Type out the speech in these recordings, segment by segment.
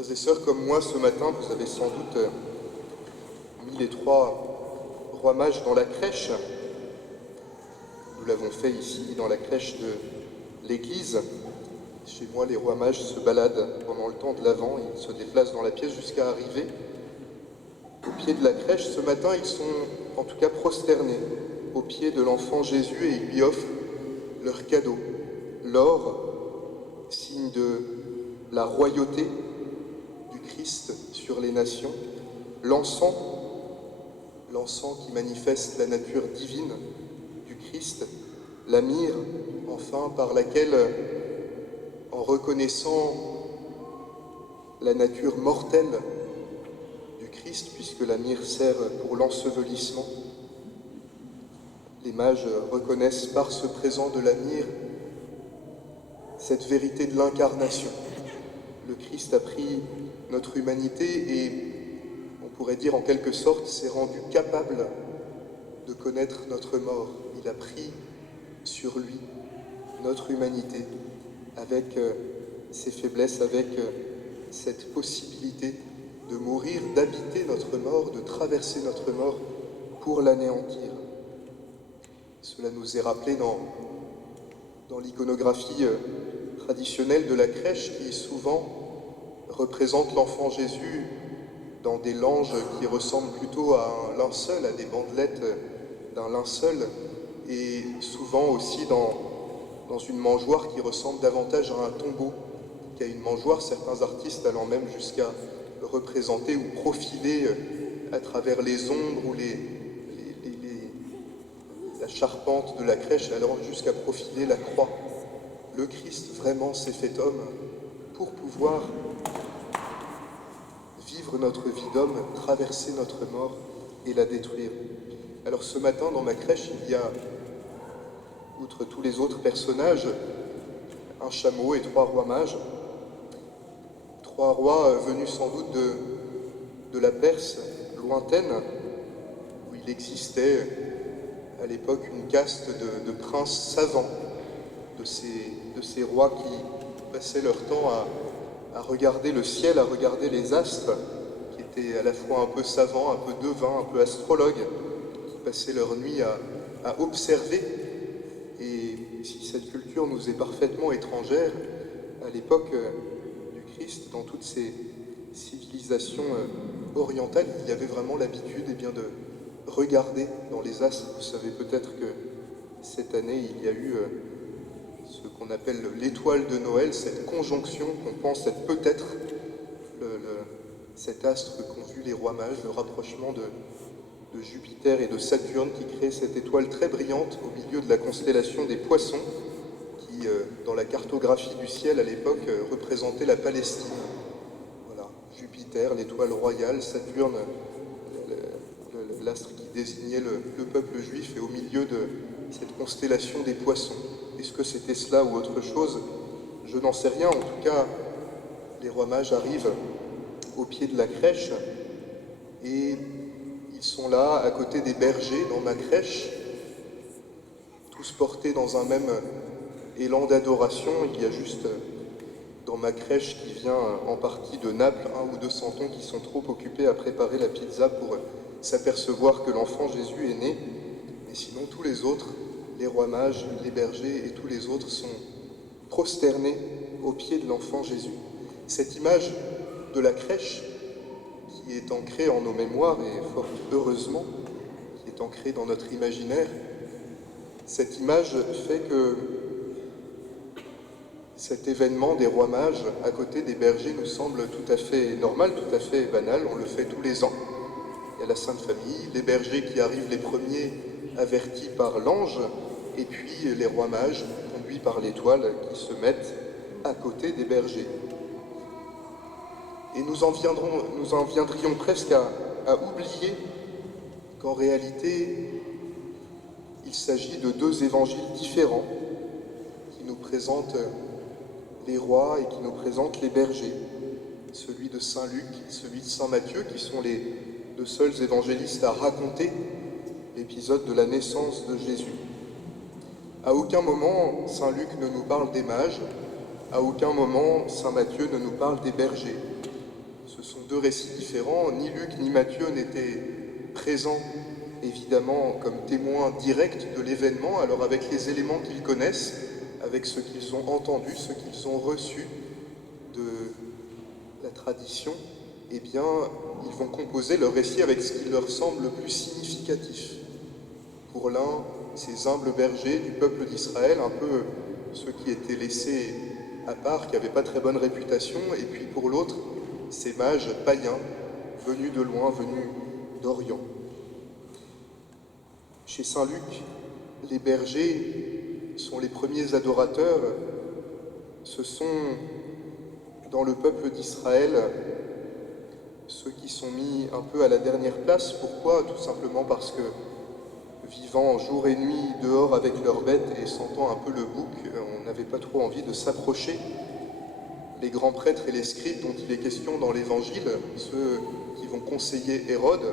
Frères et sœurs, comme moi, ce matin, vous avez sans doute mis les trois rois mages dans la crèche. Nous l'avons fait ici, dans la crèche de l'église. Chez moi, les rois mages se baladent pendant le temps de l'Avent. Ils se déplacent dans la pièce jusqu'à arriver au pied de la crèche. Ce matin, ils sont en tout cas prosternés au pied de l'enfant Jésus et ils lui offrent leur cadeau, l'or, signe de la royauté du Christ sur les nations, l'encens qui manifeste la nature divine du Christ, la myrrhe, enfin, par laquelle, en reconnaissant la nature mortelle du Christ, puisque la myrrhe sert pour l'ensevelissement, les mages reconnaissent par ce présent de la myrrhe cette vérité de l'incarnation. Le Christ a pris notre humanité et, on pourrait dire en quelque sorte, s'est rendu capable de connaître notre mort. Il a pris sur lui notre humanité avec ses faiblesses, avec cette possibilité de mourir, d'habiter notre mort, de traverser notre mort pour l'anéantir. Cela nous est rappelé dans l'iconographie traditionnelle de la crèche qui souvent représente l'enfant Jésus dans des langes qui ressemblent plutôt à un linceul, à des bandelettes d'un linceul, et souvent aussi dans une mangeoire qui ressemble davantage à un tombeau qu'à une mangeoire, certains artistes allant même jusqu'à représenter ou profiler à travers les ombres ou la charpente de la crèche, allant jusqu'à profiler la croix. Le Christ vraiment s'est fait homme pour pouvoir vivre notre vie d'homme, traverser notre mort et la détruire. Alors ce matin, dans ma crèche, il y a, outre tous les autres personnages, un chameau et trois rois mages. Trois rois venus sans doute de la Perse lointaine, où il existait à l'époque une caste de princes savants, de ces rois qui passaient leur temps à regarder le ciel, à regarder les astres, qui étaient à la fois un peu savants, un peu devins, un peu astrologues, qui passaient leur nuit à observer. Et si cette culture nous est parfaitement étrangère, à l'époque du Christ, dans toutes ces civilisations orientales, il y avait vraiment l'habitude de regarder dans les astres. Vous savez peut-être que cette année, il y a eu ce qu'on appelle l'étoile de Noël, cette conjonction qu'on pense être peut-être cet astre qu'ont vu les rois mages, le rapprochement de Jupiter et de Saturne qui crée cette étoile très brillante au milieu de la constellation des Poissons qui, dans la cartographie du ciel à l'époque, représentait la Palestine. Voilà, Jupiter, l'étoile royale, Saturne, l'astre qui désignait le peuple juif, et au milieu de cette constellation des Poissons. Est-ce que c'était cela ou autre chose? Je n'en sais rien. En tout cas, les rois mages arrivent au pied de la crèche et ils sont là, à côté des bergers, dans ma crèche, tous portés dans un même élan d'adoration. Il y a juste dans ma crèche, qui vient en partie de Naples, 1 ou 2 santons qui sont trop occupés à préparer la pizza pour s'apercevoir que l'enfant Jésus est né. Mais sinon, tous les autres, les rois mages, les bergers et tous les autres sont prosternés au pied de l'enfant Jésus. Cette image de la crèche, qui est ancrée en nos mémoires, et fort heureusement, qui est ancrée dans notre imaginaire, cette image fait que cet événement des rois mages à côté des bergers nous semble tout à fait normal, tout à fait banal. On le fait tous les ans. Il y a la Sainte Famille, les bergers qui arrivent les premiers avertis par l'ange, et puis les rois mages conduits par l'étoile qui se mettent à côté des bergers. Et nous en viendrions presque à oublier qu'en réalité, il s'agit de deux évangiles différents qui nous présentent les rois et qui nous présentent les bergers, celui de Saint Luc et celui de Saint Matthieu, qui sont les deux seuls évangélistes à raconter l'épisode de la naissance de Jésus. À aucun moment, Saint Luc ne nous parle des mages, à aucun moment, Saint Matthieu ne nous parle des bergers. Ce sont deux récits différents. Ni Luc ni Matthieu n'étaient présents, évidemment, comme témoins directs de l'événement. Alors avec les éléments qu'ils connaissent, avec ce qu'ils ont entendu, ce qu'ils ont reçu de la tradition, eh bien, ils vont composer leur récit avec ce qui leur semble le plus significatif. Pour l'un, ces humbles bergers du peuple d'Israël, un peu ceux qui étaient laissés à part, qui n'avaient pas très bonne réputation, et puis pour l'autre, ces mages païens, venus de loin, venus d'Orient. Chez saint Luc, les bergers sont les premiers adorateurs. Ce sont, dans le peuple d'Israël, ceux qui sont mis un peu à la dernière place. Pourquoi? Tout simplement parce que, vivant jour et nuit dehors avec leurs bêtes et sentant un peu le bouc, on n'avait pas trop envie de s'approcher. Les grands prêtres et les scribes dont il est question dans l'Évangile, ceux qui vont conseiller Hérode,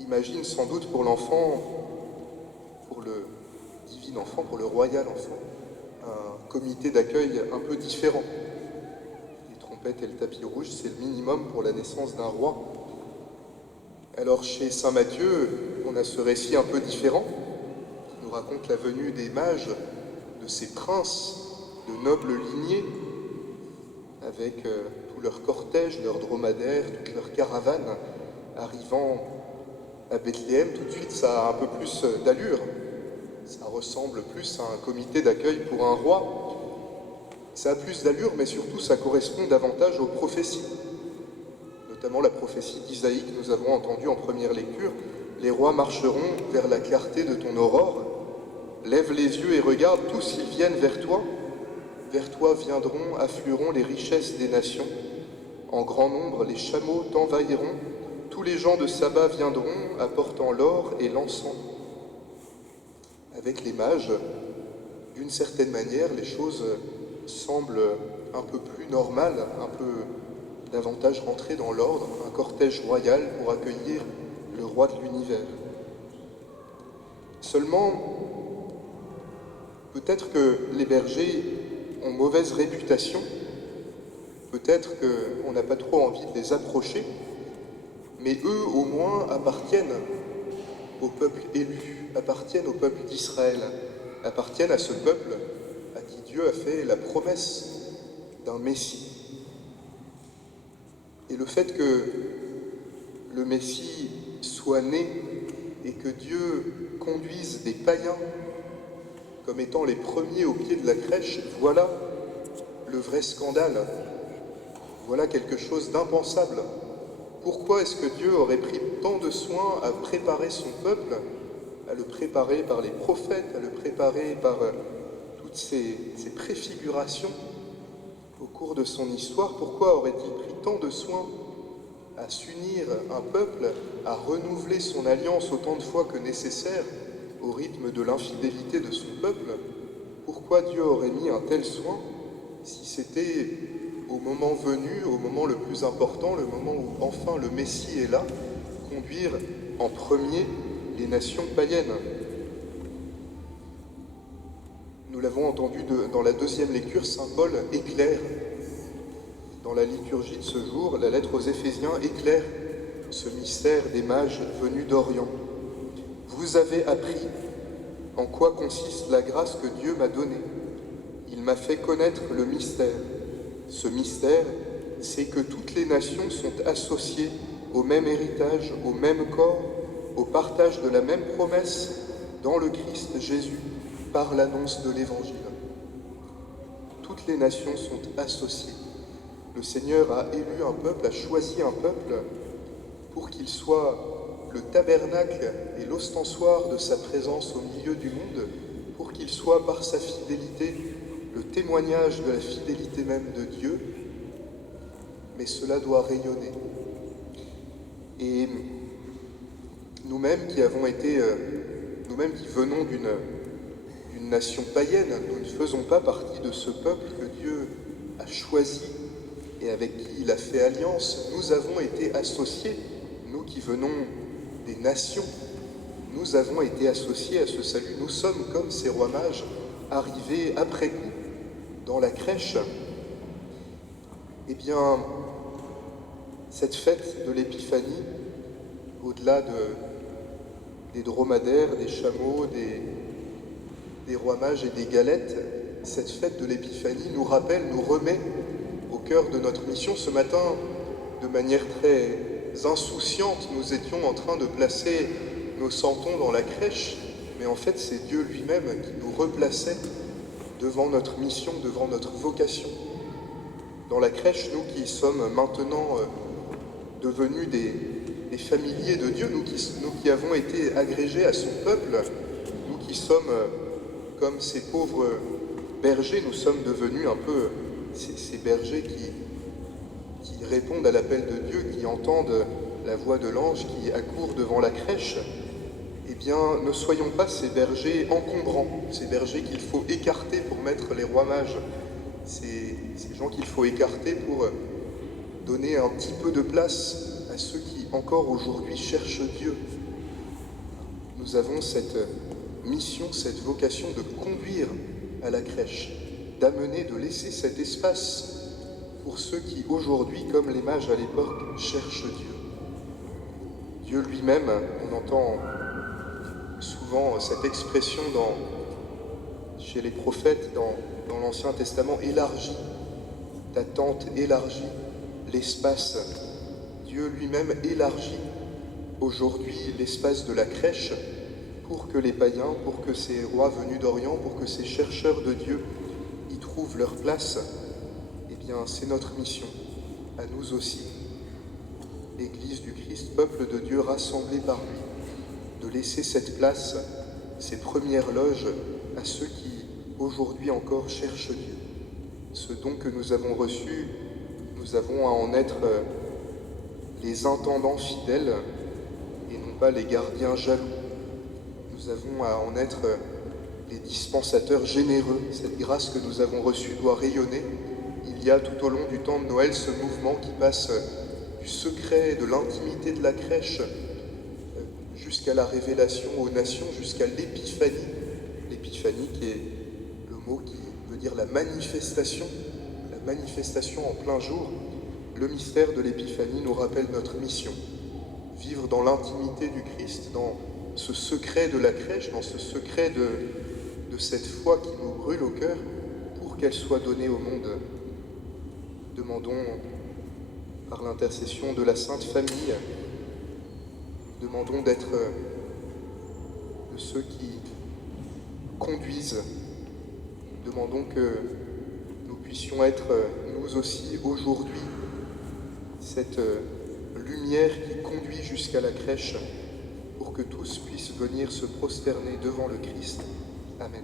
imaginent sans doute pour l'enfant, pour le divin enfant, pour le royal enfant, un comité d'accueil un peu différent. Les trompettes et le tapis rouge, c'est le minimum pour la naissance d'un roi. Alors chez saint Matthieu, on a ce récit un peu différent, qui nous raconte la venue des mages, de ces princes de nobles lignées, avec tout leur cortège, leurs dromadaires, toute leur caravane, arrivant à Bethléem. Tout de suite, ça a un peu plus d'allure. Ça ressemble plus à un comité d'accueil pour un roi. Ça a plus d'allure, mais surtout, ça correspond davantage aux prophéties. Notamment la prophétie d'Isaïe que nous avons entendue en première lecture. Les rois marcheront vers la clarté de ton aurore. Lève les yeux et regarde, tous ils viennent vers toi. Vers toi viendront, afflueront les richesses des nations. En grand nombre, les chameaux t'envahiront. Tous les gens de Saba viendront, apportant l'or et l'encens. Avec les mages, d'une certaine manière, les choses semblent un peu plus normales, un peu davantage rentrer dans l'ordre, un cortège royal pour accueillir le roi de l'univers. Seulement, peut-être que les bergers ont mauvaise réputation, peut-être qu'on n'a pas trop envie de les approcher, mais eux au moins appartiennent au peuple élu, appartiennent au peuple d'Israël, appartiennent à ce peuple à qui Dieu a fait la promesse d'un Messie. Et le fait que le Messie soit né et que Dieu conduise des païens comme étant les premiers au pied de la crèche, voilà le vrai scandale. Voilà quelque chose d'impensable. Pourquoi est-ce que Dieu aurait pris tant de soin à préparer son peuple, à le préparer par les prophètes, à le préparer par toutes ces préfigurations au cours de son histoire? Pourquoi aurait-il pris tant de soin à s'unir un peuple, à renouveler son alliance autant de fois que nécessaire au rythme de l'infidélité de son peuple? Pourquoi Dieu aurait mis un tel soin si c'était au moment venu, au moment le plus important, le moment où enfin le Messie est là, conduire en premier les nations païennes? Nous l'avons entendu dans la deuxième lecture, saint Paul éclaire. Dans la liturgie de ce jour, la lettre aux Éphésiens éclaire ce mystère des mages venus d'Orient. Vous avez appris en quoi consiste la grâce que Dieu m'a donnée. Il m'a fait connaître le mystère. Ce mystère, c'est que toutes les nations sont associées au même héritage, au même corps, au partage de la même promesse dans le Christ Jésus, par l'annonce de l'Évangile. Toutes les nations sont associées. Le Seigneur a élu un peuple, a choisi un peuple pour qu'il soit le tabernacle et l'ostensoir de sa présence au milieu du monde, pour qu'il soit par sa fidélité le témoignage de la fidélité même de Dieu, mais cela doit rayonner. Et nous-mêmes qui avons été, nous-mêmes qui venons d'une nation païenne, nous ne faisons pas partie de ce peuple que Dieu a choisi et avec qui il a fait alliance. Nous avons été associés, nous qui venons des nations, nous avons été associés à ce salut. Nous sommes comme ces rois mages arrivés après coup dans la crèche. Eh bien, Cette fête de l'Épiphanie, au-delà des dromadaires, des chameaux, des rois mages et des galettes, cette fête de l'Épiphanie nous rappelle, nous remet au cœur de notre mission. Ce matin, de manière très insouciante, nous étions en train de placer nos santons dans la crèche, mais en fait c'est Dieu lui-même qui nous replaçait devant notre mission, devant notre vocation. Dans la crèche, nous qui sommes maintenant devenus des familiers de Dieu, nous qui avons été agrégés à son peuple, nous qui sommes comme ces pauvres bergers, nous sommes devenus un peu ces bergers qui répondent à l'appel de Dieu, qui entendent la voix de l'ange, qui accourent devant la crèche. Eh bien, ne soyons pas ces bergers encombrants, ces bergers qu'il faut écarter pour mettre les rois mages, ces gens qu'il faut écarter pour donner un petit peu de place à ceux qui encore aujourd'hui cherchent Dieu. Nous avons cette mission, cette vocation de conduire à la crèche, d'amener, de laisser cet espace pour ceux qui aujourd'hui, comme les mages à l'époque, cherchent Dieu. Dieu lui-même, on entend souvent cette expression chez les prophètes, dans l'Ancien Testament, élargie, ta tente élargie, l'espace. Dieu lui-même élargit aujourd'hui l'espace de la crèche pour que les païens, pour que ces rois venus d'Orient, pour que ces chercheurs de Dieu y trouvent leur place. Eh bien, c'est notre mission, à nous aussi, l'Église du Christ, peuple de Dieu rassemblé par lui, de laisser cette place, ces premières loges à ceux qui aujourd'hui encore cherchent Dieu. Ce don que nous avons reçu, nous avons à en être les intendants fidèles et non pas les gardiens jaloux. Nous avons à en être les dispensateurs généreux. Cette grâce que nous avons reçue doit rayonner. Il y a tout au long du temps de Noël ce mouvement qui passe du secret, de l'intimité de la crèche jusqu'à la révélation aux nations, jusqu'à l'épiphanie. L'épiphanie qui est le mot qui veut dire la manifestation en plein jour. Le mystère de l'épiphanie nous rappelle notre mission. Vivre dans l'intimité du Christ, dans ce secret de la crèche, dans ce secret de cette foi qui nous brûle au cœur pour qu'elle soit donnée au monde. Demandons, par l'intercession de la Sainte Famille, demandons d'être de ceux qui conduisent. Demandons que nous puissions être, nous aussi, aujourd'hui, cette lumière qui conduit jusqu'à la crèche pour que tous puissent venir se prosterner devant le Christ. Amen.